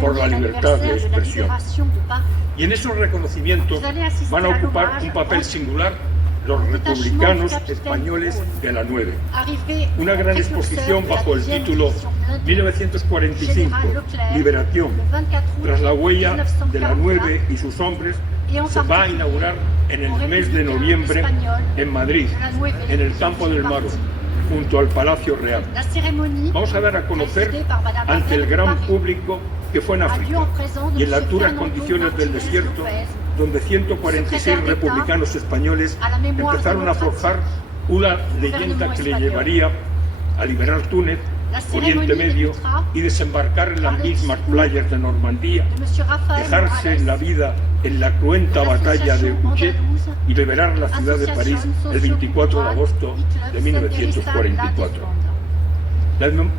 por la libertad de expresión. Y en esos reconocimientos van a ocupar un papel singular los republicanos españoles de la 9. Una gran exposición bajo el título 1945, Liberación, tras la huella de la 9 y sus hombres, se va a inaugurar en el mes de noviembre en Madrid, en el Campo del Maro, junto al Palacio Real. Vamos a dar a conocer ante el gran público que fue en África y en las duras condiciones del desierto, donde 146 republicanos españoles empezaron a forjar una leyenda que le llevaría a liberar Túnez, Oriente Medio y desembarcar en las mismas playas de Normandía, dejarse la vida en la cruenta batalla de Buchet y liberar la ciudad de París el 24 de agosto de 1944.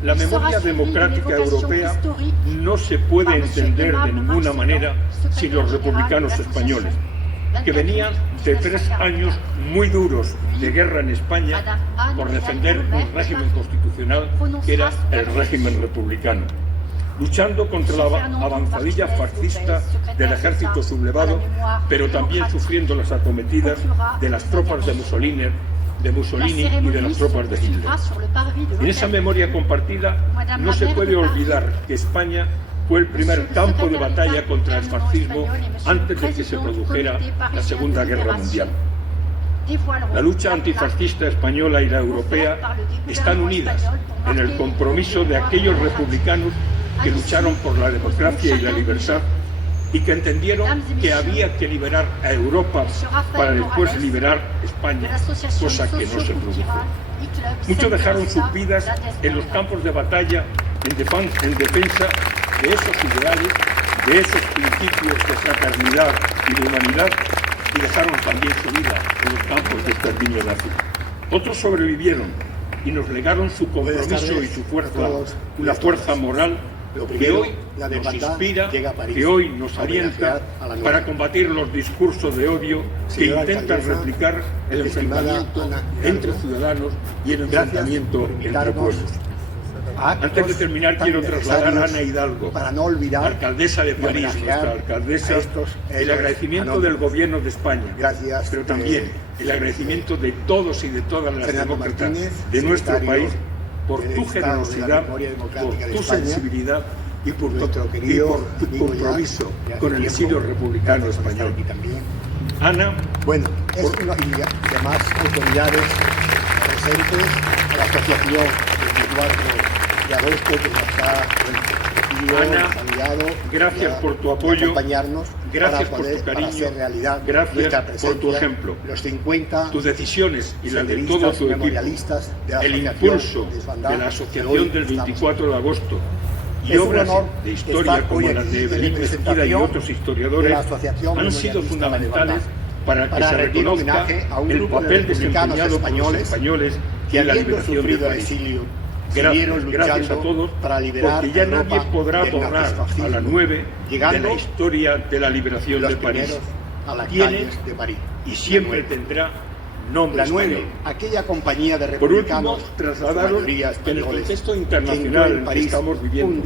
La memoria democrática europea no se puede entender de ninguna manera sin los republicanos españoles, que venían de 3 años muy duros de guerra en España por defender un régimen constitucional que era el régimen republicano, luchando contra la avanzadilla fascista del ejército sublevado, pero también sufriendo las acometidas de las tropas de Mussolini y de las tropas de Hitler. En esa memoria compartida no se puede olvidar que España fue el primer campo de batalla contra el fascismo antes de que se produjera la Segunda Guerra Mundial. La lucha antifascista española y la europea están unidas en el compromiso de aquellos republicanos que lucharon por la democracia y la libertad y que entendieron que había que liberar a Europa para después liberar España, cosa que no se produjo. Muchos dejaron sus vidas en los campos de batalla en defensa de esos ideales, de esos principios de fraternidad y de humanidad, y dejaron también su vida en los campos de exterminio nazi. Otros sobrevivieron y nos legaron su compromiso y su fuerza, una fuerza moral que hoy nos inspira, que hoy nos alienta para combatir los discursos de odio que intentan replicar el enfrentamiento entre ciudadanos y el enfrentamiento entre pueblos. Antes de terminar, quiero trasladar a Ana Hidalgo, alcaldesa de París, nuestra alcaldesa, el agradecimiento del Gobierno de España, pero también el agradecimiento de todos y de todas las demócratas de nuestro país por tu generosidad, por tu sensibilidad y por tu compromiso con el exilio republicano español. Ana, y demás autoridades presentes, a la asociación del 24 de agosto que nos ha Ana, gracias por tu apoyo, gracias por tu cariño, gracias por tu ejemplo, tus decisiones y las de todo tu equipo, el impulso de la asociación del 24 de agosto y obras de historia como las de Evelyn Mezquida y otros historiadores han sido fundamentales para que se reconozca el papel desempeñado por los españoles en la liberación del país. Gracias a todos, porque ya nadie podrá borrar a la 9 de la historia de la liberación de París. Tiene y siempre tendrá nombre la 9, español. aquella compañía de Por republicanos, último, trasladaron que en el contexto internacional en que estamos viviendo,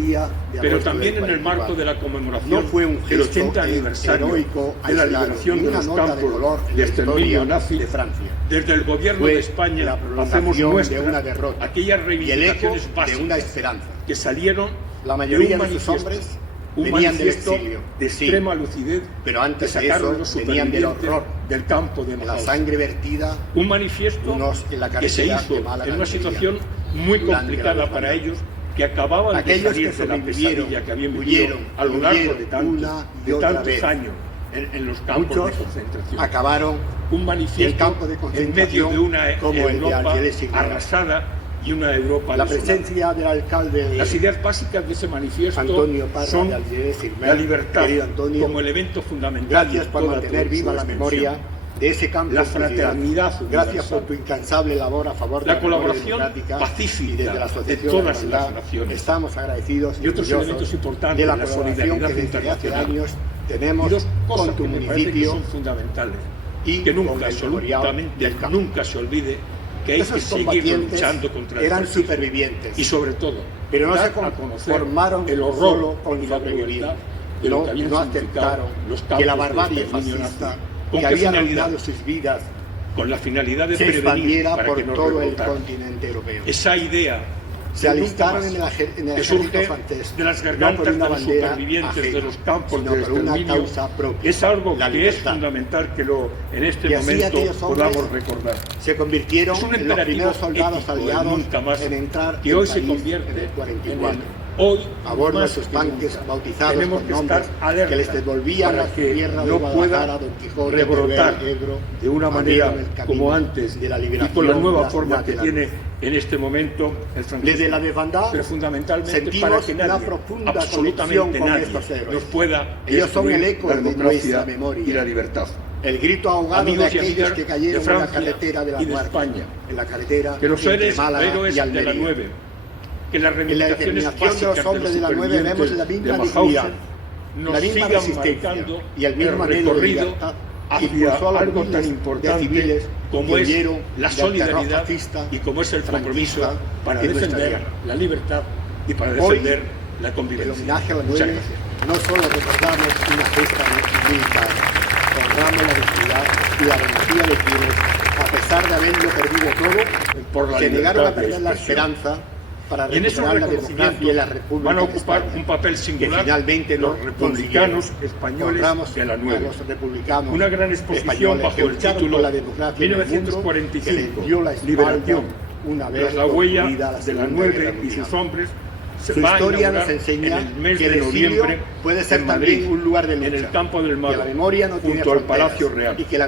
pero también en el marco de la conmemoración del 80 aniversario de la liberación de los campos de exterminio nazi de Francia, desde el Gobierno de España hacemos nuestra aquellas reivindicaciones de una básicas esperanza. que salieron La mayoría de de sus hombres un venían del manifiesto exilio, de extrema lucidez pero antes que de sacaron eso los venían del supervivientes horror, del campo de la Mauthausen. sangre vertida, Un manifiesto unos en la que se carretera hizo de Málaga en una a Almería, situación muy durante la complicada guerra para española. ellos, que acababan de Aquellos salir que de la sobrevivieron, pesadilla que habían vivido a lo largo de una y otra tantos vez. años en los campos Muchos de concentración. acabaron Un manifiesto el campo de en concentración medio de una como el de Europa Algeria y Granada. arrasada y una Europa La desolada. presencia del alcalde Las ideas básicas de ese manifiesto Antonio Parra son de Algeria y la libertad querido Antonio, como elemento fundamental gracias de por toda mantener su viva la extensión. memoria de ese campo La de seguridad. fraternidad Gracias universal. por tu incansable labor a favor de La la memoria colaboración democrática, pacífica y desde la de Asociación todas de la las Verdad naciones. estamos agradecidos Y otros orgullosos elementos importantes de la de la colaboración solidaridad que desde hace internacional. años Y tenemos dos cosas con tu que me parece que municipio son fundamentales y que con nunca, el memorial absolutamente del campo. nunca se olvide que hay que Esos seguir combatientes luchando contra el eran fascismo. supervivientes. Y sobre todo, Pero no dar se a conocer conformaron el horror solo con y la sobrevivir. crueldad de lo que habían No significado aceptaron los que campos la de barbarie exterminio fascista nazi. ¿Con que qué había finalidad? arruinado sus vidas Con la finalidad de se prevenir expandiera para por que nos todo el derrotaran. continente europeo. Esa idea Se nunca alistaron más, en el que ejército surge francés, de las no por gargantas de una los bandera supervivientes ajena, de los campos sino de por una exterminio, causa propia, es algo la que es libertad. fundamental que en este Y así momento aquellos hombres podamos recordar. se convirtieron Es un en los imperativo primeros soldados ético, el aliados nunca más, en entrar que en hoy se París convierte en el en 44. el hoy A bordo de más sus que tanques nunca. bautizados Tenemos con que nombres estar alerta que les devolvían para la que tierra de no Guadalajara, pueda Don Quijote, rebrotar Teruel, Ebro, de una manera abrieron el camino como antes de la y liberación con la de nueva la forma ciudad que de la tiene en este momento el franquismo. Desde la desbandada pero fundamentalmente sentimos para que una nadie, profunda absolutamente conexión con nadie, estos héroes. nos pueda Ellos son destruir el eco la de democracia nuestra memoria. y la libertad. El grito ahogado Amigos de y aquellos amigas que cayeron de en la Francia carretera de la y de muerte, España, en la carretera que los entre héroes Málaga y y Almería. de la 9, que las En la reivindicaciones determinación de los básicas hombres de la 9 vemos la de misma Mauthausen dignidad, nos la misma sigan resistencia marcando y el mismo anhelo de recorrido libertad que hacia impulsó a los algo tan miles de importante civiles como que es huyeron la del terror solidaridad fascista, y como es el compromiso franquista para en nuestra defender tierra. la libertad y para Hoy, defender la el convivencia. homenaje a la Muchas 9 gracias. no solo recordamos una gesta militar, honramos la dignidad y la valentía de quienes, a pesar de haberlo perdido todo, Por la se negaron a libertad de perder la expresión. esperanza para Y en esos recuperar la democracia y la reconocimientos república van a de ocupar España, un papel singular que finalmente los no republicanos consiguieron. españoles Honramos de la a 9. los republicanos Una gran exposición españoles bajo que el lucharon título por la democracia en el mundo, 1945, que les dio la espalda Liberación. una vez Tras la huella concluida la de la Segunda 9 Guerra y Mundial. sus hombres se Su va a historia inaugurar nos enseña en el mes que de el exilio noviembre puede ser en también Madrid, un lugar de lucha, en el campo del que Mago, la memoria no tiene junto al fronteras, Palacio Real. y que la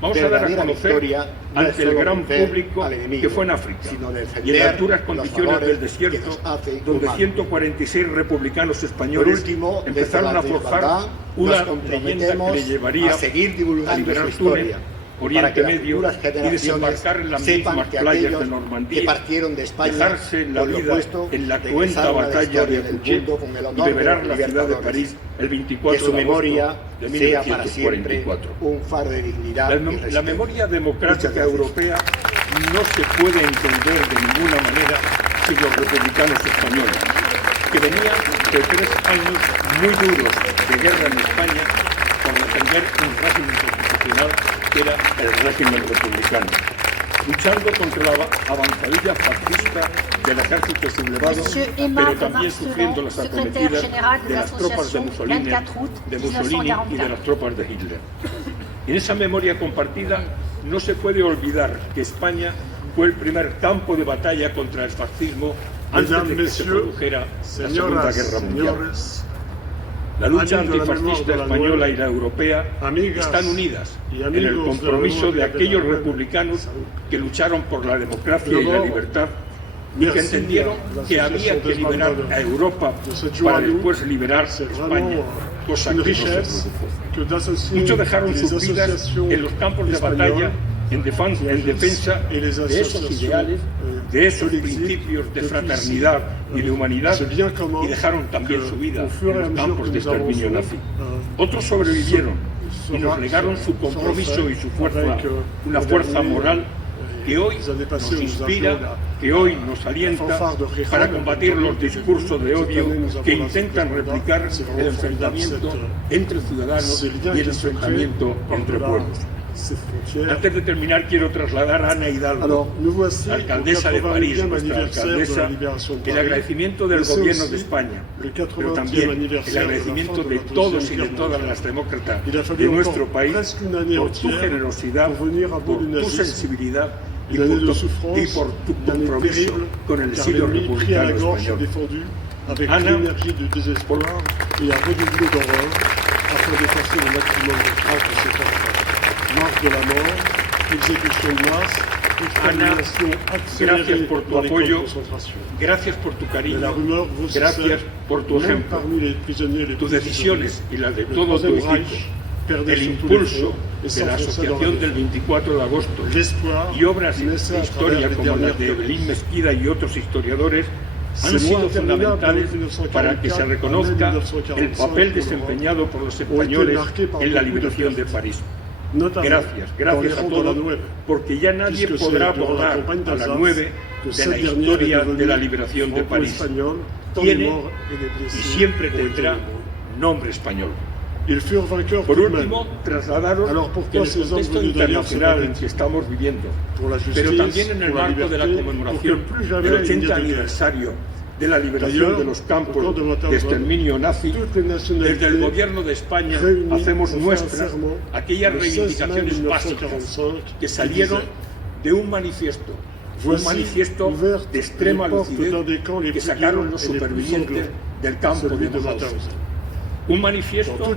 Vamos a dar a verdadera conocer victoria no es ante el solo gran vencer público al enemigo, que fue en África sino y en defender las duras los condiciones valores del que desierto, nos hacen donde humanos. 146 republicanos Por españoles último, empezaron a desde la forjar desigualdad, una nos leyenda comprometemos que le llevaría a seguir a divulgando liberar su historia, Túnez, para Oriente que las Medio futuras y generaciones desembarcar en las sepan mismas que playas aquellos de Normandía, que partieron de España dejarse la por lo vida opuesto, en la cruenta regresaron a la batalla historia de del Puchet mundo con el y honor de liberar los la ciudad de libertadores. París el Que 24 su de agosto memoria de sea para siempre 1944. un faro de dignidad y La resistencia. memoria Muchas democrática gracias. europea no se puede entender de ninguna manera sin los republicanos españoles, que venían de 3 años muy duros de guerra en España por defender un régimen constitucional que era el régimen republicano, luchando contra la avanzadilla fascista del ejército sublevado, pero también sufriendo las acometidas de las tropas de Mussolini y de las tropas de Hitler. En esa memoria compartida no se puede olvidar que España fue el primer campo de batalla contra el fascismo antes de que se produjera la Segunda Guerra Mundial. La lucha antifascista española y la europea están unidas en el compromiso de aquellos republicanos que lucharon por la democracia y la libertad y que entendieron que había que liberar a Europa para después liberar a España, cosa que no se produjo. Muchos dejaron sus vidas en los campos de batalla en defensa de esos ideales, de esos principios de fraternidad y de humanidad, y dejaron también su vida en los campos de exterminio nazi. Otros sobrevivieron y nos legaron su compromiso y su fuerza, una fuerza moral que hoy nos inspira, que hoy nos alienta para combatir los discursos de odio que intentan replicar el enfrentamiento entre ciudadanos y el enfrentamiento entre pueblos. Antes de terminar, quiero trasladar a Ana Hidalgo, alcaldesa de París, nuestra alcaldesa, el agradecimiento del gobierno de España, pero también el agradecimiento de todos y de todas las demócratas de nuestro país por tu generosidad, por tu sensibilidad y por tu compromiso con el exilio republicano español. Ana, marche de la mort, exécution de masse, extermination accélérée dans les camps de concentration. Gracias por tu cariño, La rumeur gracias por tu même ejemplo, parmi les prisonniers les tus plus decisiones y las de Le todo tu Troisième equipo, Reich perdait el sur tous les impulso fronts et de la s'enfonçait dans asociación la del 24 de agosto L'espoir y obras naissait de à historia travers les como las de dernières Evelyn Mezquida y otros historiadores han Ces sido mois fundamentales interminables para que se 1944 reconozca a 1945 el papel desempeñado por los españoles marqués par en la beaucoup de liberación de pertes. París. Gracias a todos, porque ya nadie podrá borrar a la 9 de la historia de la liberación de París. Tiene y siempre tendrá nombre español. Por último, trasladaron que en el contexto internacional en que estamos viviendo, pero también en el marco de la conmemoración del 80 aniversario de la liberación de los campos de exterminio nazi, desde el Gobierno de España hacemos nuestras aquellas reivindicaciones básicas que salieron de un manifiesto de extrema lucidez que sacaron los supervivientes del campo de Mauthausen. Un manifiesto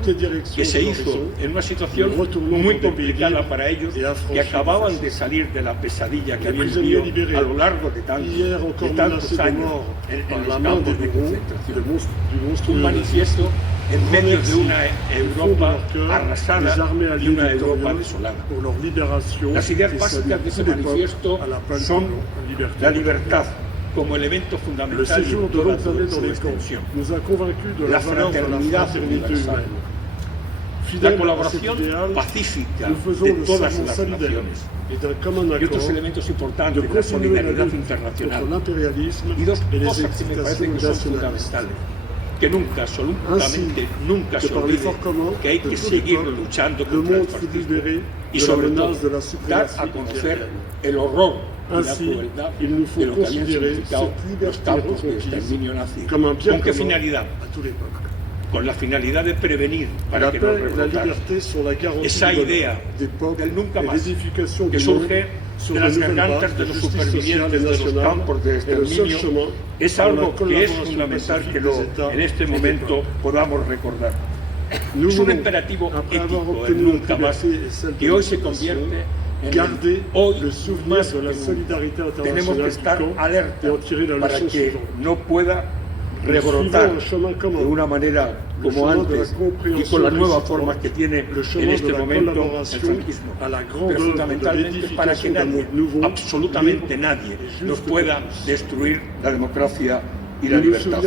que se hizo en una situación muy complicada para ellos, que acababan de salir de la pesadilla que habían vivido a lo largo de tantos años en los campos de concentración. Un manifiesto en medio de una Europa arrasada y una Europa desolada. Las ideas básicas de ese manifiesto son la libertad como elemento fundamental y todo de su extensión, la fraternidad universal, la colaboración pacífica de todas las naciones y otros elementos importantes de la solidaridad internacional. Y dos cosas que me parecen que son fundamentales: que nunca, absolutamente nunca se olvide que hay que seguir luchando contra el fascismo y sobre todo dar a conocer el horror y la crueldad de lo que habían significado los campos de exterminio nazi. ¿Con qué finalidad? Con la finalidad de prevenir para que no rebrotaran. Esa idea del nunca más que surge de las gargantas de los supervivientes de los campos de exterminio es algo que es fundamental que en este momento podamos recordar. Es un imperativo ético el nunca más que hoy se convierte hoy más que nunca. Tenemos que estar alerta para que no pueda rebrotar de una manera como antes y con las nuevas formas que tiene en este momento el franquismo, pero fundamentalmente para que nadie, absolutamente nadie, nos pueda destruir la democracia y la libertad.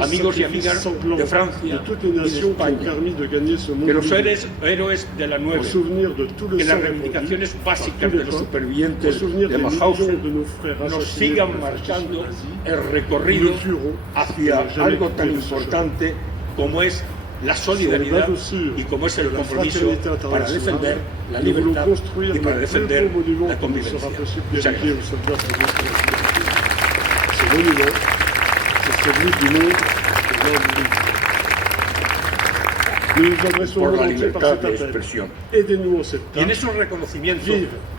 Amigos y amigas de Francia y de España, que los héroes de la 9, que las reivindicaciones básicas de los supervivientes de Mauthausen nos sigan marcando el recorrido hacia algo tan importante como es la solidaridad y como es el compromiso para defender la libertad y para defender la convivencia. Muchas gracias. Por la libertad de expresión. Y en esos reconocimientos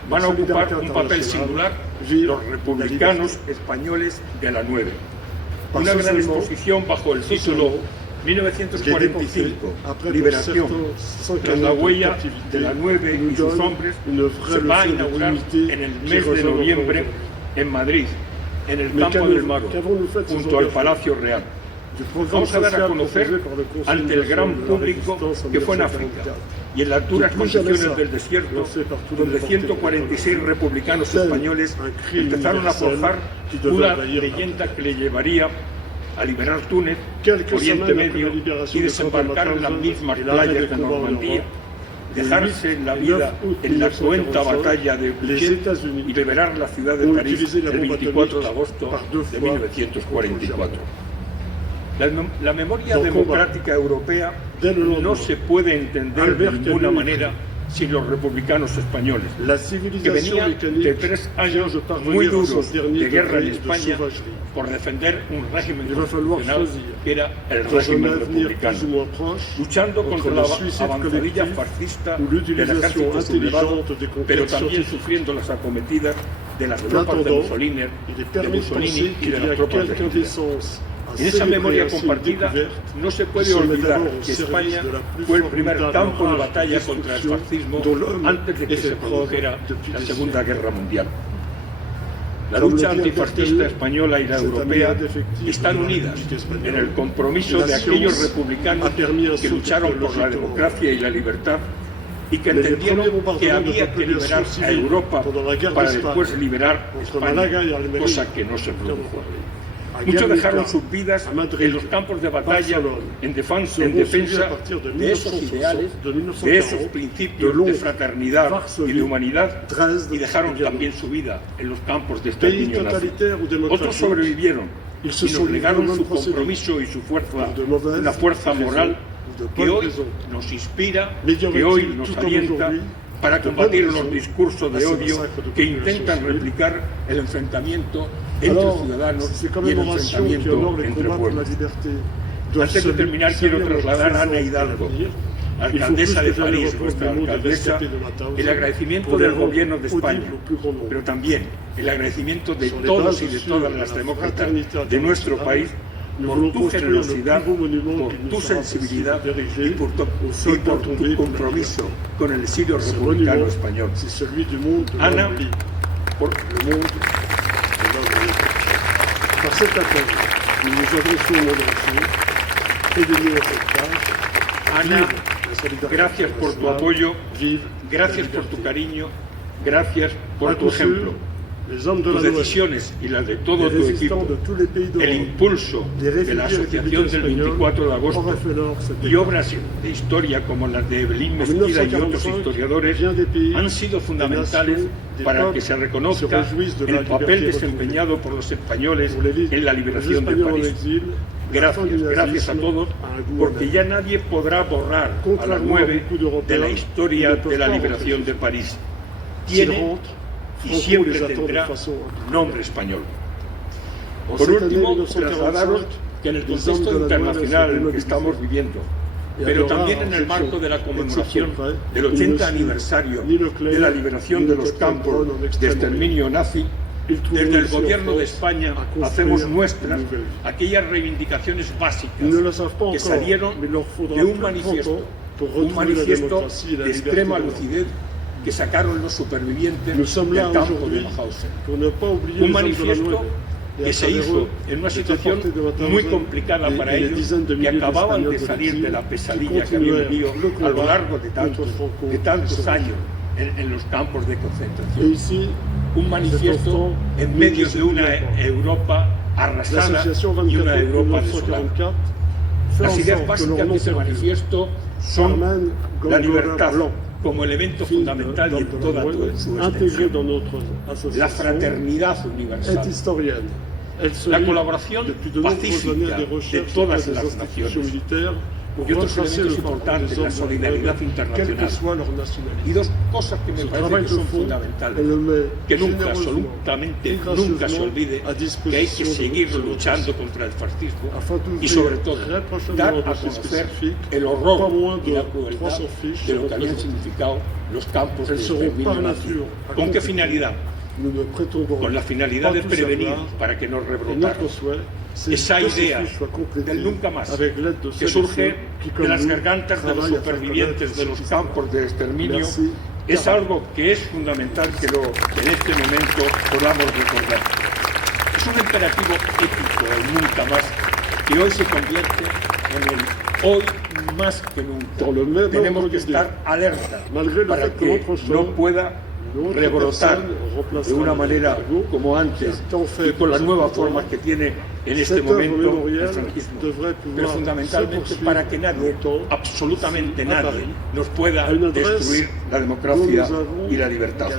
van a ocupar un papel singular los republicanos españoles de la 9. Una gran exposición bajo el título 1945, Liberación, tras la huella de la 9 y sus hombres, se va a inaugurar en el mes de noviembre en Madrid, en el Campo del Mago, junto al Palacio Real. Vamos a dar a conocer ante el gran público que fue en África y en las duras condiciones del desierto, donde 146 republicanos españoles empezaron a forjar una leyenda que le llevaría a liberar Túnez, Oriente Medio y desembarcar en las mismas playas de Normandía, dejarse la vida en la cruenta batalla de Blucher y liberar la ciudad de París el 24 de agosto de 1944. La memoria democrática europea no se puede entender de ninguna manera sin los republicanos españoles, que venían de 3 años muy duros de guerra en España por defender un régimen constitucional que era el régimen republicano, luchando contra la avanzadilla fascista del ejército sublevado, pero también sufriendo las acometidas de las tropas de Mussolini y de las tropas de Hitler. En esa memoria compartida no se puede olvidar que España fue el primer campo de batalla contra el fascismo antes de que se produjera la Segunda Guerra Mundial. La lucha antifascista española y la europea están unidas en el compromiso de aquellos republicanos que lucharon por la democracia y la libertad y que entendieron que había que liberar a Europa para después liberar a España, cosa que no se produjo. Muchos dejaron sus vidas en los campos de batalla en defensa de esos ideales, de esos principios de fraternidad y de humanidad, y dejaron también su vida en los campos de exterminio nazi. Otros sobrevivieron y nos legaron su compromiso y su fuerza, una fuerza moral que hoy nos inspira, que hoy nos alienta para combatir los discursos de odio que intentan replicar el enfrentamiento entre ciudadanos y el enfrentamiento entre pueblos. Antes de terminar, quiero trasladar a Ana Hidalgo, alcaldesa de París, nuestra alcaldesa, el agradecimiento del Gobierno de España, pero también el agradecimiento de todos y de todas las demócratas de nuestro país por tu generosidad, por tu sensibilidad y por tu compromiso con el exilio republicano español. Ana, por le monde, par cet appel, nous nous adressons au monde entier et de nous Ana, gracias por tu apoyo, gracias por tu cariño, gracias por tu ejemplo. Tus decisiones y las de todo tu equipo, el impulso de la asociación del 24 de agosto y obras de historia como las de Evelyn Mezquida y otros historiadores han sido fundamentales para que se reconozca el papel desempeñado por los españoles en la liberación de París. Gracias a todos, porque ya nadie podrá borrar a la 9 de la historia de la liberación de París. Tiene y siempre tendrá nombre español. Por último, trasladaros que en el contexto internacional en el que estamos viviendo, pero también en el marco de la conmemoración del 80 aniversario de la liberación de los campos de exterminio nazi, desde el Gobierno de España hacemos nuestras aquellas reivindicaciones básicas que salieron de un manifiesto de extrema lucidez que sacaron los supervivientes del campo de Mauthausen. Un manifiesto que se hizo en una situación muy complicada para ellos, que acababan de salir de la pesadilla que habían vivido a lo largo de tantos años en los campos de concentración. Un manifiesto en medio de una Europa arrasada y una Europa desolada. Las ideas básicas de ese manifiesto son la libertad como elemento fundamental y en toda su extensión, la fraternidad universal, la colaboración pacífica de todas las naciones y otros elementos importantes, la solidaridad internacional. Y dos cosas que me parecen que son fundamentales, que nunca, absolutamente nunca se olvide que hay que seguir luchando contra el fascismo y sobre todo dar a conocer el horror y la crueldad de lo que habían significado los campos de exterminio nazi. ¿Con qué finalidad? Con la finalidad de prevenir para que no rebrotara esa idea del nunca más que surge de las gargantas de los supervivientes de los campos de exterminio. Es algo que es fundamental que en este momento podamos recordar. Es un imperativo ético el nunca más que hoy se convierte en el hoy más que nunca. Tenemos que estar alerta para que no pueda rebrotar de una manera como antes y con las nuevas formas que tiene en este momento el franquismo, pero fundamentalmente para que nadie, absolutamente nadie, nos pueda destruir la democracia y la libertad.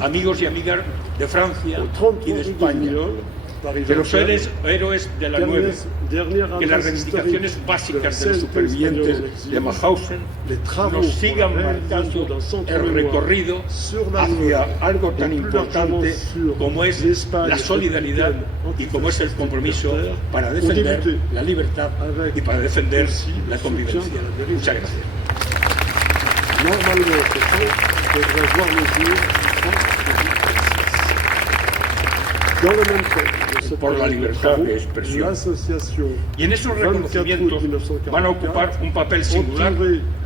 Amigos y amigas de Francia y de España, de los héroes de la 9, que las reivindicaciones básicas de los supervivientes de Mauthausen nos sigan marcando el recorrido hacia algo tan importante como es la solidaridad y como es el compromiso para defender la libertad y para defender la convivencia. Muchas gracias. Por la libertad de expresión. Y en esos reconocimientos van a ocupar un papel singular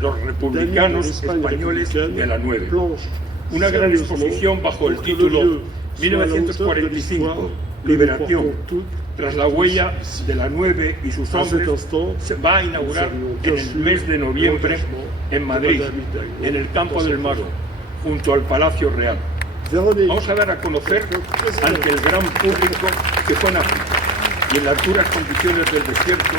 los republicanos españoles de la 9. Una gran exposición bajo el título 1945, Liberación, tras la huella de la 9 y sus hombres, se va a inaugurar en el mes de noviembre en Madrid, en el Campo del Mago, junto al Palacio Real. Vamos a dar a conocer ante el gran público que fue en África, y en las duras condiciones del desierto,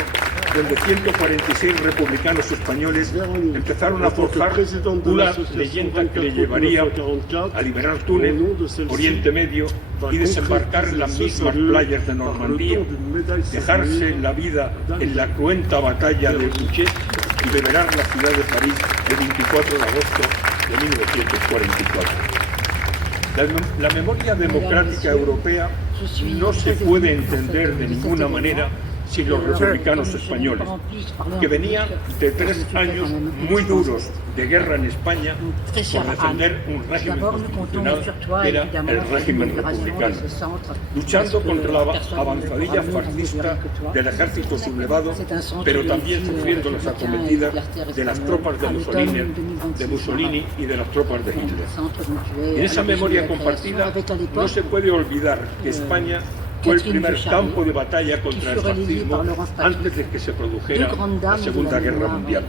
donde 146 republicanos españoles empezaron a forjar una leyenda que le llevaría a liberar Túnez, Oriente Medio y desembarcar en las mismas playas de Normandía, dejarse la vida en la cruenta batalla de Blucher y liberar la ciudad de París el 24 de agosto de 1944. La memoria democrática europea no se puede entender de ninguna manera sin los republicanos españoles, que venían de 3 años muy duros de guerra en España por defender un régimen constitucional que era el régimen republicano, luchando contra la avanzadilla fascista del ejército sublevado, pero también sufriendo las acometidas de las tropas de Mussolini y de las tropas de Hitler. En esa memoria compartida no se puede olvidar que España fue el primer campo de batalla contra el fascismo antes de que se produjera la Segunda Guerra Mundial.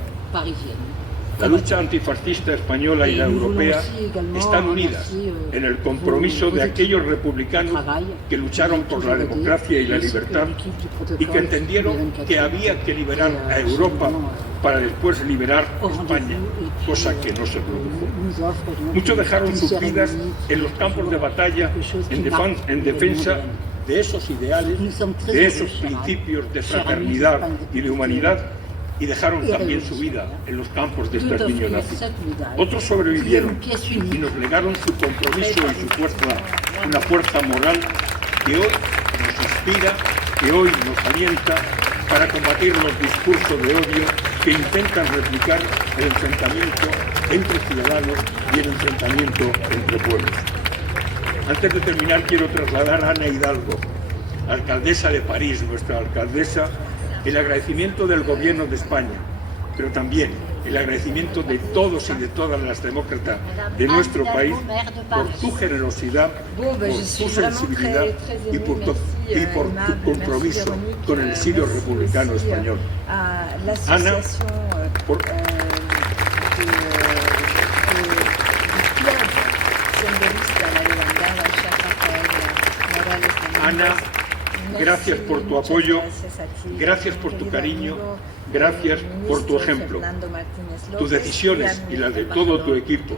La lucha antifascista española y la europea están unidas en el compromiso de aquellos republicanos que lucharon por la democracia y la libertad y que entendieron que había que liberar a Europa para después liberar España, cosa que no se produjo. Muchos dejaron sus vidas en los campos de batalla en defensa de esos ideales, de esos principios de fraternidad y de humanidad, y dejaron también su vida en los campos de exterminio nazi. Otros sobrevivieron y nos legaron su compromiso y su fuerza, una fuerza moral que hoy nos inspira, que hoy nos alienta para combatir los discursos de odio que intentan replicar el enfrentamiento entre ciudadanos y el enfrentamiento entre pueblos. Antes de terminar, quiero trasladar a Ana Hidalgo, alcaldesa de París, nuestra alcaldesa, el agradecimiento del Gobierno de España, pero también el agradecimiento de todos y de todas las demócratas de nuestro país por tu generosidad, por tu sensibilidad y por tu compromiso con el exilio republicano español. Ana, Ana, gracias por tu apoyo, gracias por tu cariño, gracias por tu ejemplo, tus decisiones y las de todo tu equipo,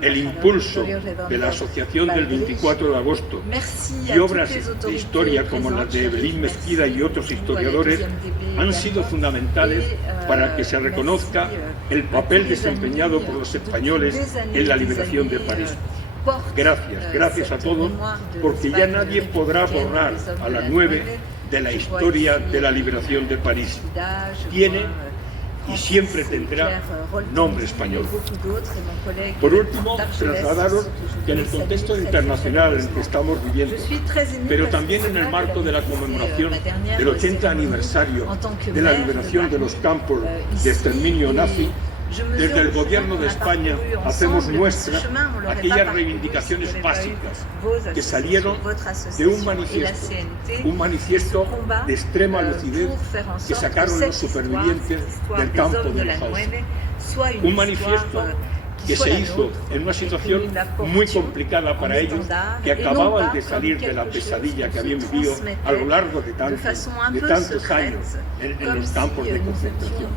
el impulso de la Asociación del 24 de agosto y obras de historia como las de Evelyn Mezquida y otros historiadores han sido fundamentales para que se reconozca el papel desempeñado por los españoles en la liberación de París. Gracias, gracias a todos, porque ya nadie podrá borrar a la 9 de la historia de la liberación de París. Tiene y siempre tendrá nombre español. Por último, trasladaros que en el contexto internacional en el que estamos viviendo, pero también en el marco de la conmemoración del 80 aniversario de la liberación de los campos de exterminio nazi, desde el Gobierno de España hacemos nuestras aquellas reivindicaciones básicas que salieron de un manifiesto de extrema lucidez que sacaron los supervivientes del campo de Dachau. Un manifiesto que se hizo en una situación muy complicada para ellos, que acababan de salir de la pesadilla que habían vivido a lo largo de tantos años en los campos de concentración.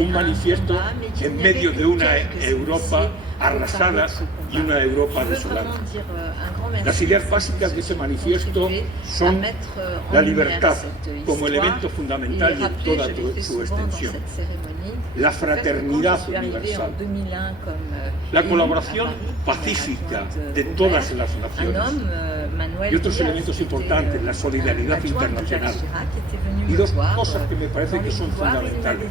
Un manifiesto en medio de una Europa arrasada y una Europa desolada. Las ideas básicas de ese manifiesto son la libertad como elemento fundamental en toda su extensión, la fraternidad universal, la colaboración pacífica de todas las naciones y otros elementos importantes, la solidaridad internacional. Y dos cosas que me parece que son fundamentales,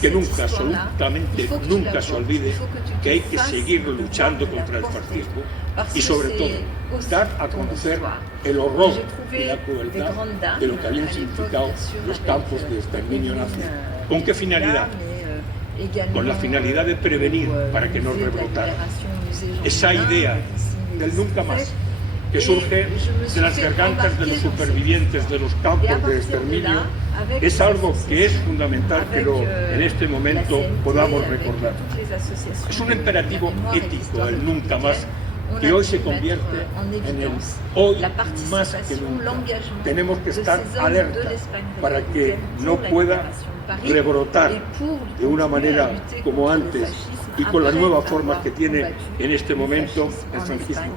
que nunca, absolutamente nunca se olvide que hay que seguir luchando contra el fascismo y sobre todo dar a conocer el horror y la crueldad de lo que habían significado los campos de exterminio nazi. ¿Con qué finalidad? Con la finalidad de prevenir para que no rebrotara. Esa idea del nunca más, que surge de las gargantas de los supervivientes de los campos de exterminio, es algo que es fundamental que en este momento podamos recordar. Es un imperativo ético el nunca más que hoy se convierte en el hoy más que nunca. Tenemos que estar alerta para que no pueda rebrotar de una manera como antes y con las nuevas formas que tiene en este momento el franquismo,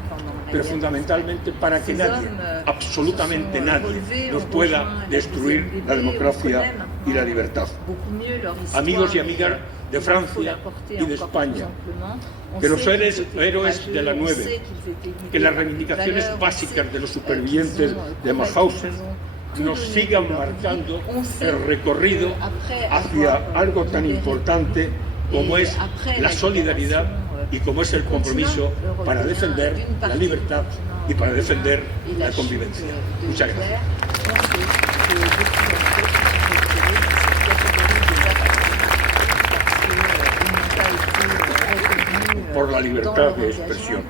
pero fundamentalmente para que nadie, absolutamente nadie, nos pueda destruir la democracia y la libertad. Amigos y amigas de Francia y de España, que los héroes de la 9, que las reivindicaciones básicas de los supervivientes de Mauthausen nos sigan marcando el recorrido hacia algo tan importante como es la solidaridad y como es el compromiso para defender la libertad y para defender la convivencia. Muchas gracias. Por la libertad de expresión.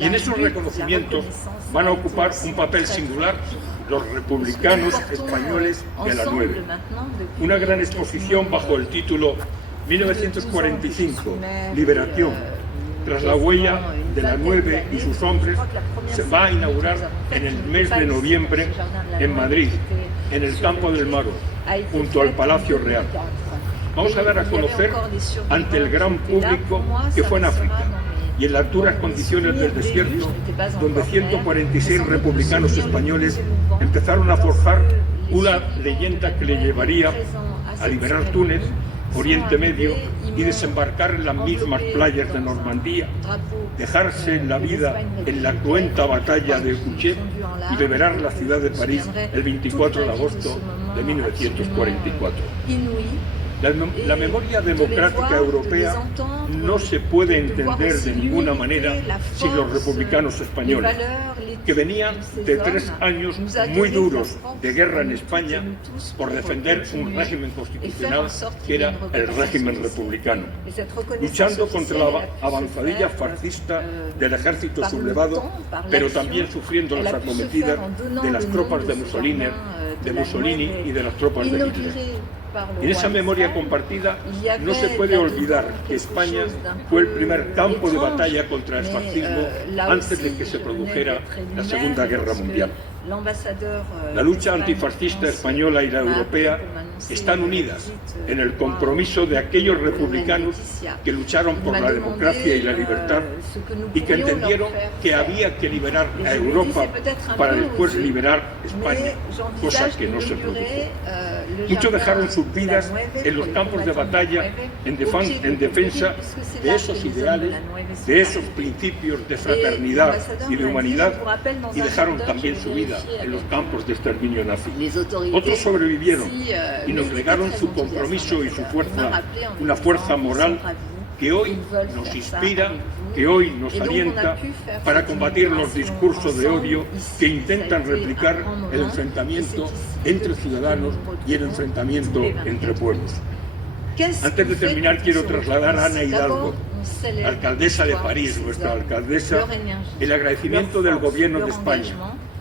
Y en esos reconocimientos van a ocupar un papel singular los republicanos españoles de la 9. Una gran exposición bajo el título 1945, Liberación, tras la huella de la 9 y sus hombres, se va a inaugurar en el mes de noviembre en Madrid, en el Campo del Mago, junto al Palacio Real. Vamos a dar a conocer ante el gran público que fue en África y en las duras condiciones del desierto, donde 146 republicanos españoles empezaron a forjar una leyenda que le llevaría a liberar Túnez, Oriente Medio y desembarcar en las mismas playas de Normandía, dejarse la vida en la cruenta batalla de Cuchet y liberar la ciudad de París el 24 de agosto de 1944. La memoria democrática europea no se puede entender de ninguna manera sin los republicanos españoles, que venían de 3 años muy duros de guerra en España por defender un régimen constitucional que era el régimen republicano, luchando contra la avanzadilla fascista del ejército sublevado, pero también sufriendo las acometidas de las tropas de Mussolini y de las tropas de Hitler. En esa memoria compartida no se puede olvidar que España fue el primer campo de batalla contra el fascismo antes de que se produjera la Segunda Guerra Mundial. La lucha antifascista española y la europea están unidas en el compromiso de aquellos republicanos que lucharon por la democracia y la libertad y que entendieron que había que liberar a Europa para después liberar España, cosa que no se produjo. Muchos dejaron sus vidas en los campos de batalla en defensa de esos ideales, de esos principios de fraternidad y de humanidad, y dejaron también su vida en los campos de exterminio nazi. Otros sobrevivieron y nos legaron su compromiso y su fuerza, una fuerza moral que hoy nos inspira, que hoy nos alienta para combatir los discursos de odio que intentan replicar el enfrentamiento entre ciudadanos y el enfrentamiento entre pueblos. Antes de terminar, quiero trasladar a Ana Hidalgo, alcaldesa de París, nuestra alcaldesa, el agradecimiento del Gobierno de España,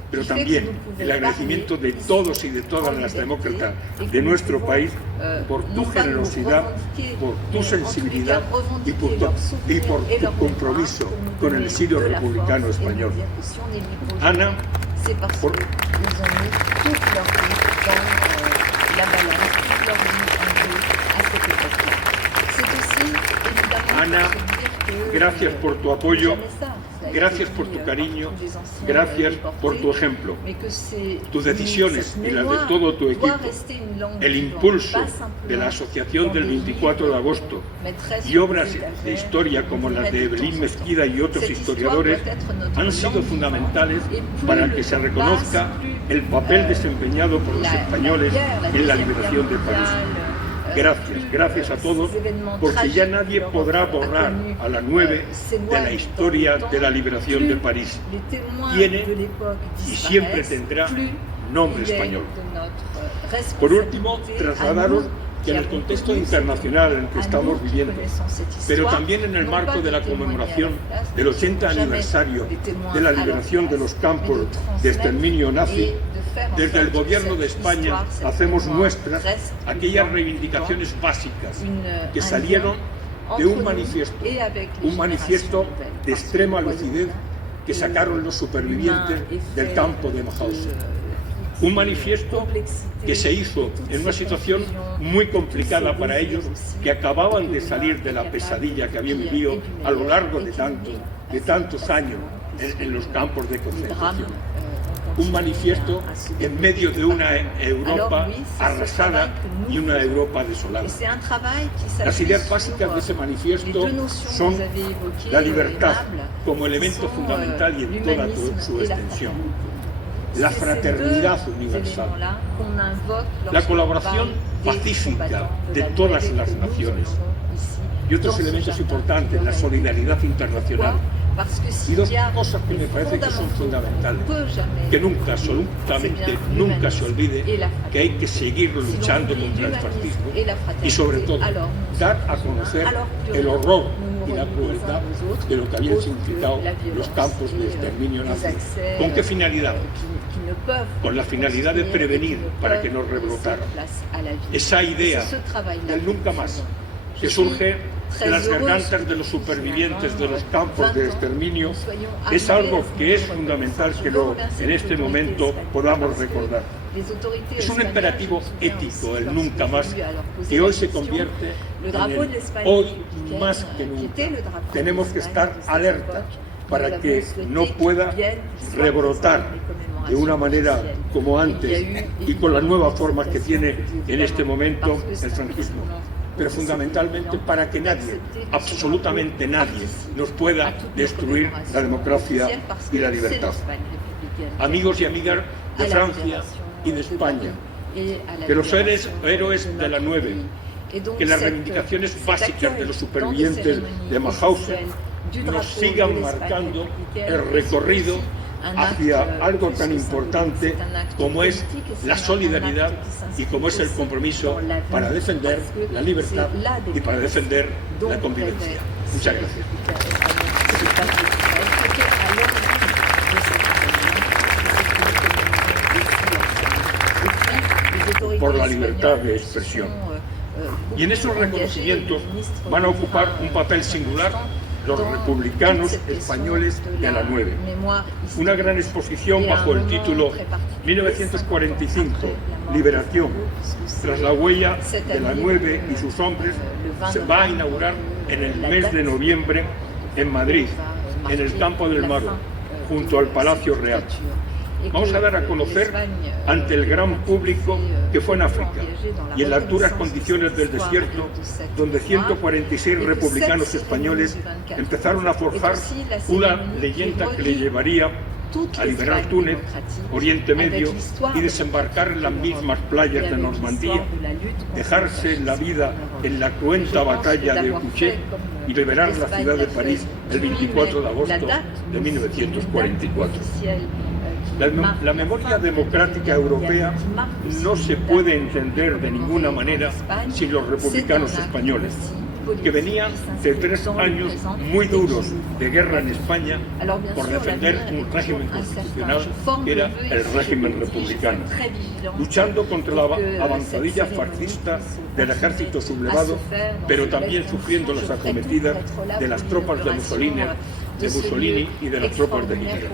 pero también el agradecimiento de todos y de todas las demócratas de nuestro país por tu generosidad, por tu sensibilidad y por tu compromiso con el exilio republicano español. Ana, Ana, gracias por tu apoyo. Gracias por tu cariño, gracias por tu ejemplo, tus decisiones y las de todo tu equipo, el impulso de la Asociación del 24 de agosto y obras de historia como las de Evelyn Mezquida y otros historiadores han sido fundamentales para que se reconozca el papel desempeñado por los españoles en la liberación de París. Gracias a todos, porque ya nadie podrá borrar a la 9 de la historia de la liberación de París. Tiene y siempre tendrá nombre español. Por último, trasladaros que en el contexto internacional en el que estamos viviendo, pero también en el marco de la conmemoración del 80 aniversario de la liberación de los campos de exterminio nazi, desde el Gobierno de España hacemos nuestras aquellas reivindicaciones básicas que salieron de un manifiesto de extrema lucidez que sacaron los supervivientes del campo de Mauthausen. Un manifiesto que se hizo en una situación muy complicada para ellos, que acababan de salir de la pesadilla que habían vivido a lo largo de tantos años en los campos de concentración. Un manifiesto en medio de una Europa arrasada y una Europa desolada. Las ideas básicas de ese manifiesto son la libertad como elemento fundamental y en toda su extensión, la fraternidad universal, la colaboración pacífica de todas las naciones y otros elementos importantes, la solidaridad internacional. Y dos cosas que me parece que son fundamentales, que nunca, absolutamente nunca se olvide que hay que seguir luchando contra el fascismo y sobre todo dar a conocer el horror y la crueldad de lo que habían significado los campos de exterminio nazi. ¿Con qué finalidad? Con la finalidad de prevenir para que no rebrotaran. Esa idea del nunca más que surge de las gargantas de los supervivientes de los campos de exterminio es algo que es fundamental que en este momento podamos recordar. Es un imperativo ético el nunca más que hoy se convierte en el hoy más que nunca. Tenemos que estar alerta para que no pueda rebrotar de una manera como antes y con las nuevas formas que tiene en este momento el franquismo. Pero fundamentalmente para que nadie, absolutamente nadie, nos pueda destruir la democracia y la libertad. Amigos y amigas de Francia y de España, que los héroes de la 9, que las reivindicaciones básicas de los supervivientes de Mauthausen nos sigan marcando el recorrido hacia algo tan importante como es la solidaridad y como es el compromiso para defender la libertad y para defender la convivencia. Muchas gracias. Por la libertad de expresión. Y en esos reconocimientos van a ocupar un papel singular los republicanos españoles de la 9. Una gran exposición bajo el título 1945, Liberación, tras la huella de la 9 y sus hombres, se va a inaugurar en el mes de noviembre en Madrid, en el Campo del Maro, junto al Palacio Real. Vamos a dar a conocer ante el gran público que fue en África y en las duras condiciones del desierto, donde 146 republicanos españoles empezaron a forjar una leyenda que le llevaría a liberar Túnez, Oriente Medio y desembarcar en las mismas playas de Normandía, dejarse la vida en la cruenta batalla de Cuchet y liberar la ciudad de París el 24 de agosto de 1944. La memoria democrática europea no se puede entender de ninguna manera sin los republicanos españoles, que venían de 3 años muy duros de guerra en España por defender un régimen constitucional que era el régimen republicano, luchando contra la avanzadilla fascista del ejército sublevado, pero también sufriendo las acometidas de las tropas de Mussolini y de las tropas de Hitler.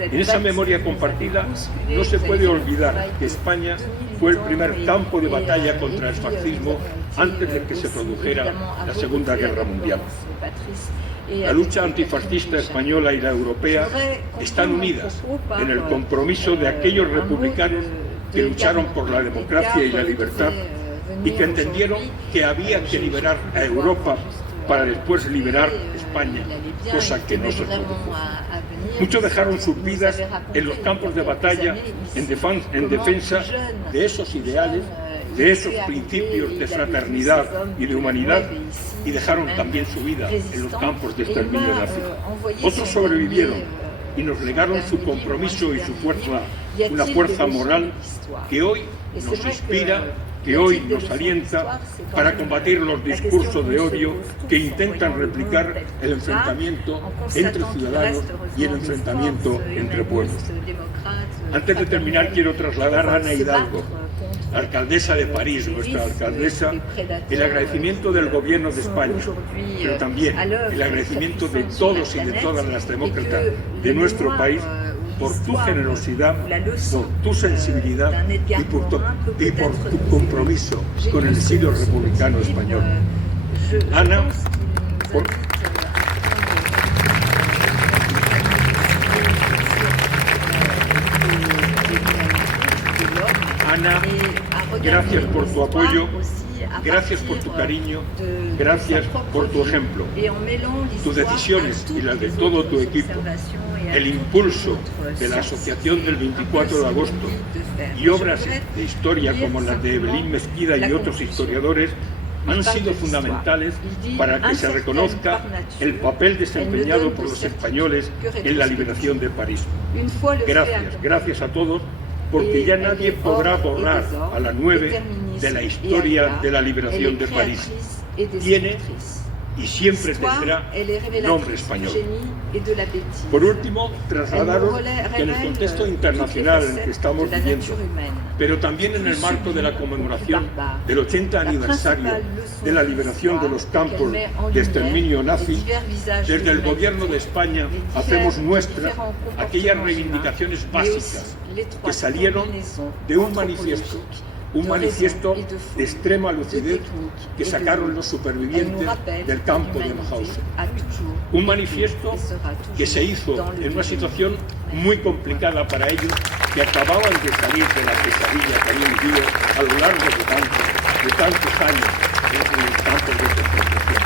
En esa memoria compartida no se puede olvidar que España fue el primer campo de batalla contra el fascismo antes de que se produjera la Segunda Guerra Mundial. La lucha antifascista española y la europea están unidas en el compromiso de aquellos republicanos que lucharon por la democracia y la libertad y que entendieron que había que liberar a Europa para después liberar España, cosa que no se produjo. Muchos dejaron sus vidas en los campos de batalla en defensa de esos ideales, de esos principios de fraternidad y de humanidad, y dejaron también su vida en los campos de exterminio nazi. Otros sobrevivieron y nos legaron su compromiso y su fuerza, una fuerza moral que hoy nos inspira, que hoy nos alienta para combatir los discursos de odio que intentan replicar el enfrentamiento entre ciudadanos y el enfrentamiento entre pueblos. Antes de terminar, quiero trasladar a Ana Hidalgo alcaldesa de París, nuestra alcaldesa, el agradecimiento del gobierno de España, pero también el agradecimiento de todos y de todas las demócratas de nuestro país por tu generosidad, por tu sensibilidad y por tu compromiso con el exilio republicano español. Ana, Ana, gracias por tu apoyo, gracias por tu cariño, gracias por tu ejemplo, tus decisiones y las de todo tu equipo, el impulso de la asociación del 24 de agosto y obras de historia como las de Evelyn Mezquida y otros historiadores han sido fundamentales para que se reconozca el papel desempeñado por los españoles en la liberación de París. Gracias a todos, porque ya nadie podrá borrar a la 9 de la historia de la liberación de París. Tiene y siempre tendrá nombre español. Por último, trasladaros que en el contexto internacional en el que estamos viviendo, pero también en el marco de la conmemoración del 80 aniversario de la liberación de los campos de exterminio nazi, desde el Gobierno de España hacemos nuestras aquellas reivindicaciones básicas que salieron de un manifiesto de extrema lucidez que sacaron los supervivientes del campo de Mauthausen. Un manifiesto que se hizo en una situación muy complicada para ellos, que acababan de salir de la pesadilla que habían vivido a lo largo de tantos años en el campo de concentración.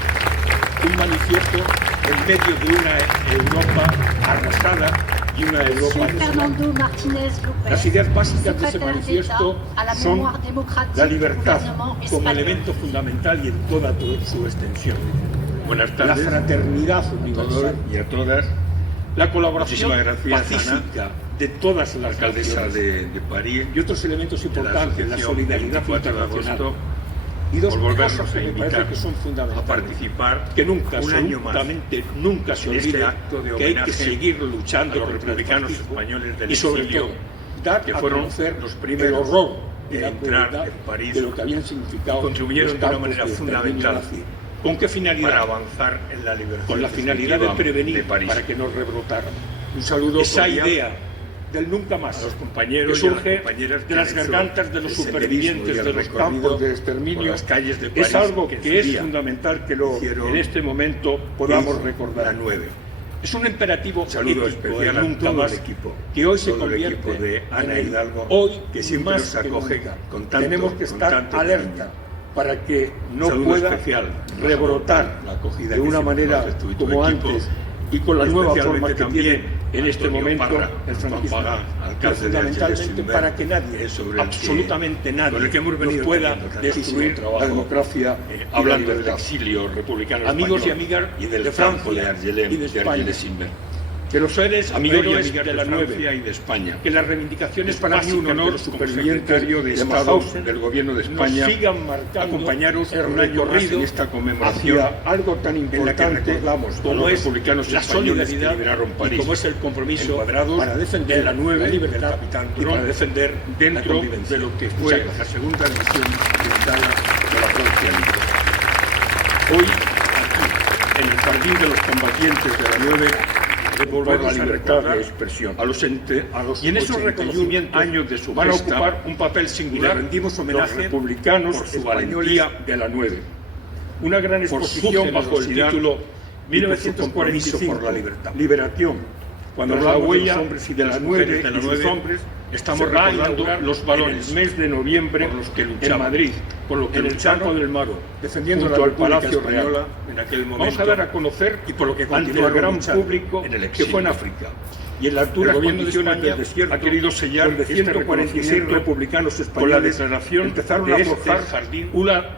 Un manifiesto en medio de una Europa arrasada y una Europa desolada. Las ideas básicas de ese manifiesto son la libertad como elemento fundamental y en toda su extensión. Buenas tardes. La fraternidad universal y a todas. La colaboración pacífica de todas las alcaldesas de París y otros elementos importantes, la solidaridad internacional. Y dos cosas que me parece que son fundamentales, a participar, que nunca, nunca se olvida que hay que seguir luchando los republicanos españoles del exilio, y sobre todo, dar que fueron los primeros horror de entrar en París, de lo que habían significado, contribuyeron de una manera fundamental. ¿Con qué finalidad? Para avanzar en la libertad. Con la finalidad de prevenir París, para que no rebrotaran. Un saludo. Esa idea del nunca más, a los compañeros que surge de las gargantas de los supervivientes de los campos de exterminio, las calles de París, es algo que es fundamental que en este momento podamos recordar. La 9. Es un imperativo ético del nunca más que hoy se convierte de Ana Hidalgo, hoy que sin más se acoge con tanto, tenemos que estar alerta para que no pueda rebrotar de una manera como antes y con la nueva forma que tiene en este momento el franquismo, fundamentalmente para que nadie, absolutamente nadie, nos pueda destruir la democracia, hablando del exilio republicano. Amigos y amigas de Francia y de España, que los seres amigos y amigas de la 9 y de España, que las reivindicaciones para mí un honor superviviente de Estado del Gobierno de España sigan marcando, acompañaros en un recorrido en esta conmemoración hacia algo tan importante como es la solidaridad y como es el compromiso para defender la nueva libertad y para defender dentro de lo que fue la segunda misión militar de la Francia libre. Hoy, aquí, en el jardín de los combatientes de la 9, devolver la libertad de expresión y en esos reconocimientos años de su van a ocupar un papel singular. Rendimos homenaje los republicanos por su valentía de la 9. Una gran exposición bajo el título 1945 por la libertad. Liberación. Cuando la huella de las 9 y sus hombres estamos recordando los valores mes de noviembre por los que luchaban en Madrid, por lo que en el Chaco del Maro, defendiendo al Palacio Real en aquel momento. Vamos a dar a conocer y por lo que ante el gran público que fue en África. Y en la altura del gobierno de España ha querido sellar de 146 republicanos españoles con la declaración empezaron a forjar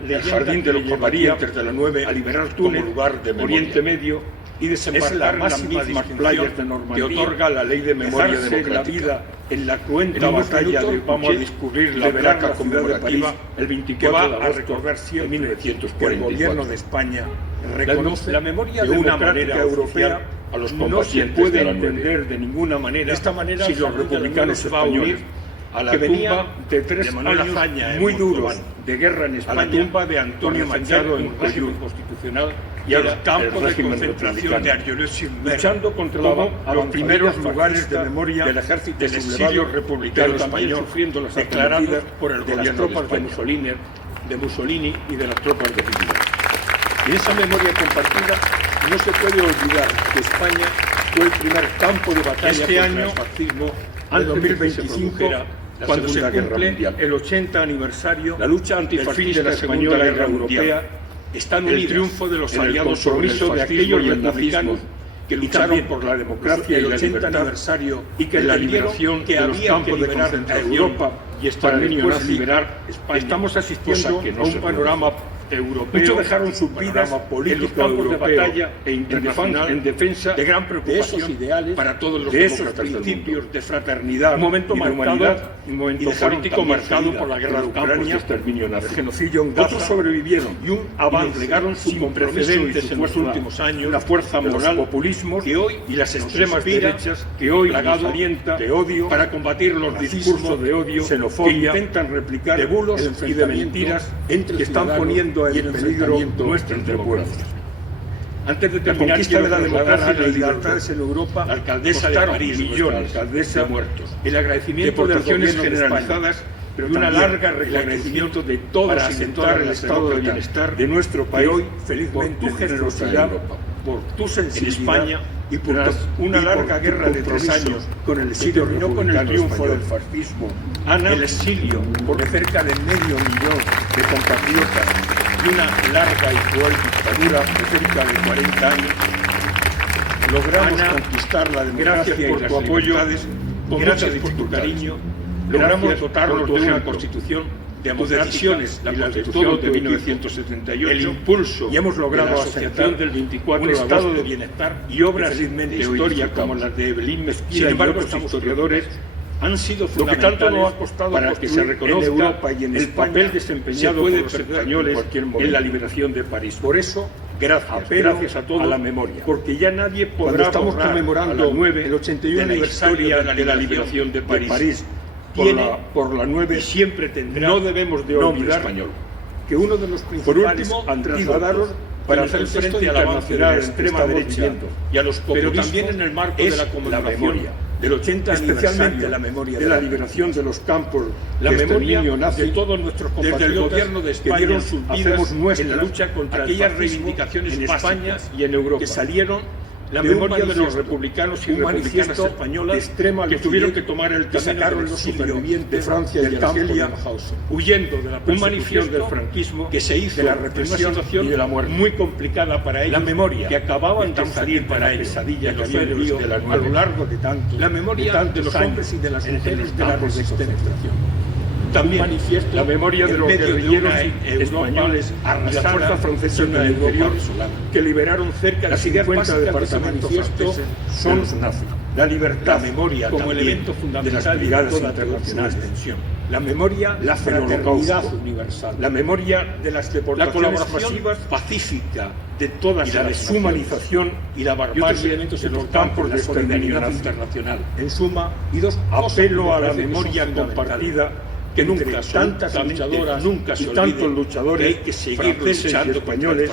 el jardín de los combatientes de la 9 a liberar Túnez, lugar de Oriente Medio y desembarcar las mismas playas de Normandía que otorga la ley de memoria democrática. La vida en la cruenta batalla de vamos a discurrir la veraca conmemorativa el 24 de agosto de 1944. El gobierno de España reconoce la memoria de una manera europea a los combatientes. No se puede entender de ninguna manera si los republicanos españoles a la tumba de 3 años muy duros de guerra en España, a la tumba de Antonio Machado en régimen constitucional y a los campos de concentración de Argelès-sur-Mer, luchando contra los primeros lugares de memoria del ejército del exilio republicano español, sufriendo las declaradas por el gobierno de las tropas de Mussolini y de las tropas de Hitler. En esa memoria compartida no se puede olvidar que España fue el primer campo de batalla contra el fascismo en 2025, cuando se cumple el 80 aniversario la lucha antifascista de la Segunda Guerra Europea. Están unidos el triunfo de los aliados sobre de aquellos republicanos que lucharon por la democracia y el 80 aniversario y que la liberación de los campos de concentración de Europa y exterminio nazi liberar España. Estamos asistiendo a un panorama europeo. Muchos dejaron sus vidas en los campos de batalla e internacional en defensa de gran preocupación de esos ideales para todos los de esos principios de fraternidad, un momento marcado, un momento político marcado por la guerra de Ucrania, el genocidio en Gaza. Otros sobrevivieron y un avance legaron sin precedentes en los últimos años, una fuerza moral, populismos que hoy y las extremas derechas que hoy nos alienta de odio para combatir los discursos de odio, xenofobia, que intentan replicar de bulos y de mentiras que están poniendo en peligro nuestras democracias. Antes de terminar, la conquista de la democracia y las libertades en Europa, la alcaldesa de París, millones de muertos, el agradecimiento de acciones generalizadas, pero una larga reconocimiento de todos para asentar el estado de bienestar de nuestro país, hoy felizmente por tu generosidad, por tu sensibilidad en España y por una larga guerra de 3 años con el exilio, terminó con el triunfo del fascismo, el exilio por cerca de 500.000 de compatriotas y una larga y cruel dictadura de cerca de 40 años, logramos conquistar la democracia y las libertades, gracias por tu cariño, logramos dotarnos de una constitución democrática, decisiones, la Constitución de 1978, el impulso y hemos logrado la asociación del 24 un estado de bienestar y obras de historia como las de Evelyn Mezquida. Sin embargo, los historiadores han sido fundamentales lo que tanto nos ha costado para que se reconozca en Europa y en el papel desempeñado por los españoles en la liberación de París. Por eso, gracias a todos, a la memoria, porque ya nadie podrá estamos conmemorando el 81 aniversario de la liberación de París. Por la 9 siempre tendrá, no debemos de olvidar español, que uno de los principales antídotos para hacer frente a la nacional extrema derecha y a los populismos, pero también en el marco de la conmemoración del 80 especialmente la memoria de la liberación de los campos, la memoria nazi, de todos nuestros compatriotas desde el gobierno de España que dieron sus vidas en la lucha contra aquellas reivindicaciones en España y en Europa que salieron. La memoria de los republicanos y republicanas españolas que tuvieron que tomar el camino del exilio de Francia y de Argelia, huyendo de la persecución del franquismo que se hizo de la represión y de la muerte muy complicada para ellos, la memoria que acababan de salir para la pesadilla que había vivido a lo largo de tantos, la memoria de los hombres y de las mujeres de la resistencia. También la memoria de los guerrilleros españoles y la fuerza francesa en el interior que liberaron cerca de 50 departamentos franceses son los nazis. La libertad, la memoria como elemento fundamental de las brigadas internacionales de tensión. La memoria, la fraternidad universal. La memoria de las deportaciones masivas pacífica de todas y la deshumanización y la barbarie de los campos de solidaridad internacional. En suma, apelo a la memoria compartida que nunca tantas luchadoras nunca se tantos luchadores que hay que seguir luchando españoles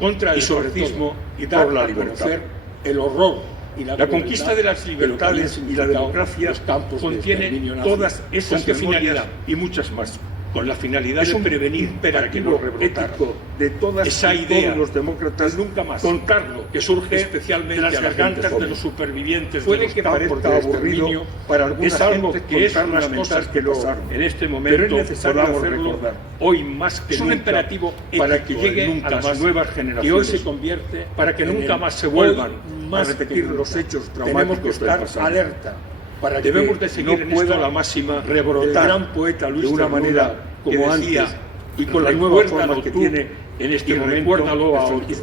contra el fascismo y por la libertad, el horror y la conquista de las libertades y la democracia contiene todas esas finalidades y muchas más, con la finalidad de prevenir para que no rebrotaran de todas esa idea todos los demócratas nunca más contarlo que surge especialmente de las gargantas de los supervivientes puede que parezca aburrido para algunos, es algo que es las cosas que pasaron en este momento, pero es necesario hacerlo hoy más que nunca, un imperativo para que llegue nunca a las nuevas generaciones, que hoy se convierte para que nunca más se vuelvan a repetir los hechos traumáticos del pasado. Alerta. Para que debemos de seguir no pueda la máxima rebrotar gran poeta Luis de una manera como antes y con la nueva forma que tiene en este momento. Recuérdalo a otros.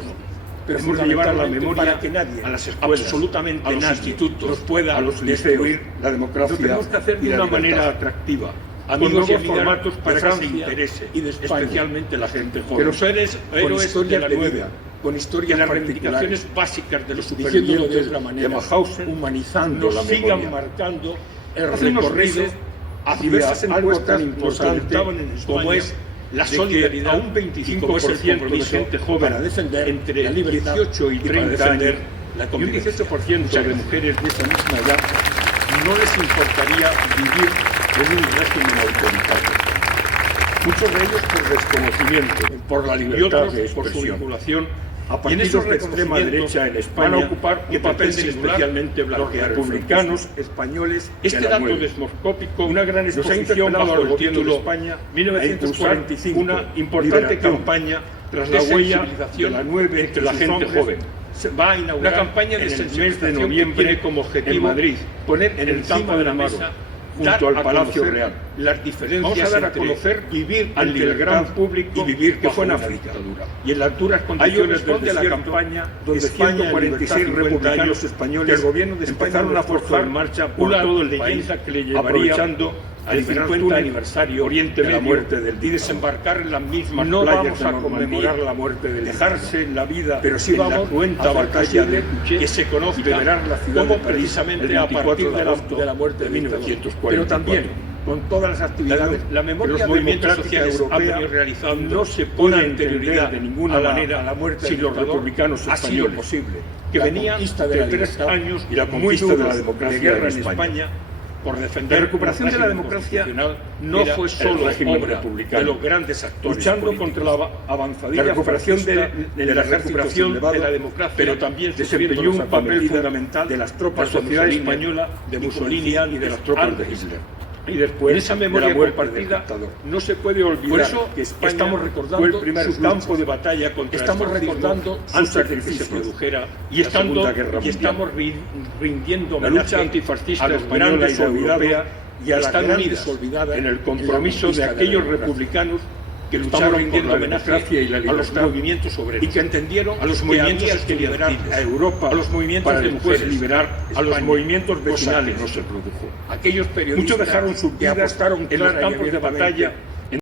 Pero hemos de llevar la memoria para que nadie, a las escuelas, absolutamente a los institutos, pueda a los destruir la democracia. Lo tenemos que hacer de una manera atractiva. Amigos y formatos para que se interese, y especialmente la gente joven. Pero seres héroes de la nueva, con historias las reivindicaciones básicas de los supervivientes de otra manera, de Mauthausen, humanizando la memoria, sigan marcando el recorrido diversas encuestas tan nos alertaban en España, como es la solidaridad, a un 25% de gente joven entre 18 y 30 años y un 18% de mujeres de esa misma edad no les importaría vivir en un régimen autoritario. Muchos de ellos por desconocimiento, por la libertad de expresión, por su vinculación a partidos de extrema derecha en España, van a ocupar un papel especialmente los republicanos españoles. Este dato desmoscópico, una gran exposición bajo el título España 1945, una importante campaña tras la huella de la 9 entre la gente joven. Va a inaugurar una campaña de mes de noviembre como objetivo en Madrid, poner en el campo de la mesa junto al Palacio Real las diferencias. Vamos a dar a conocer vivir ante el gran público y vivir que fue en África y en las duras condiciones de la campaña donde 146 republicanos españoles que el gobierno de España empezaron a forjar en marcha por todo el país que le llevaría aprovechando el 50 aniversario Oriente de la muerte del y desembarcar en las mismas no playas vamos a conmemorar la muerte del dejarse en la vida, pero sí vamos a cuenta batalla que se conozca como precisamente a partir de la muerte de 1940. Pero también con todas las actividades, la memoria de los movimientos sociales han venido realizando no se pone anterioridad de ninguna manera a la muerte si los republicanos españoles posible que venían de 3 años y la conquista de la democracia en España por defender la recuperación de la democracia no fue solo obra de los grandes actores luchando contra la avanzadilla recuperación de la recuperación de la democracia, pero también desempeñó un papel fundamental de las tropas de la sociedad española de Mussolini y de las tropas de Hitler. Y después, en esa memoria compartida, no se puede olvidar por eso que España estamos recordando el primer campo de batalla contra estamos recordando antes de que se produjera y estamos rindiendo homenaje antifascista a los grandes olvidados y a las grandes olvidadas en el compromiso de aquellos republicanos que lucharon por la democracia y la libertad a los movimientos obreros y que entendieron a los movimientos que liberar a Europa, a los movimientos de mujeres, liberar a los movimientos vecinales no se produjo. Aquellos periodistas muchos dejaron sus vidas en los campos de batalla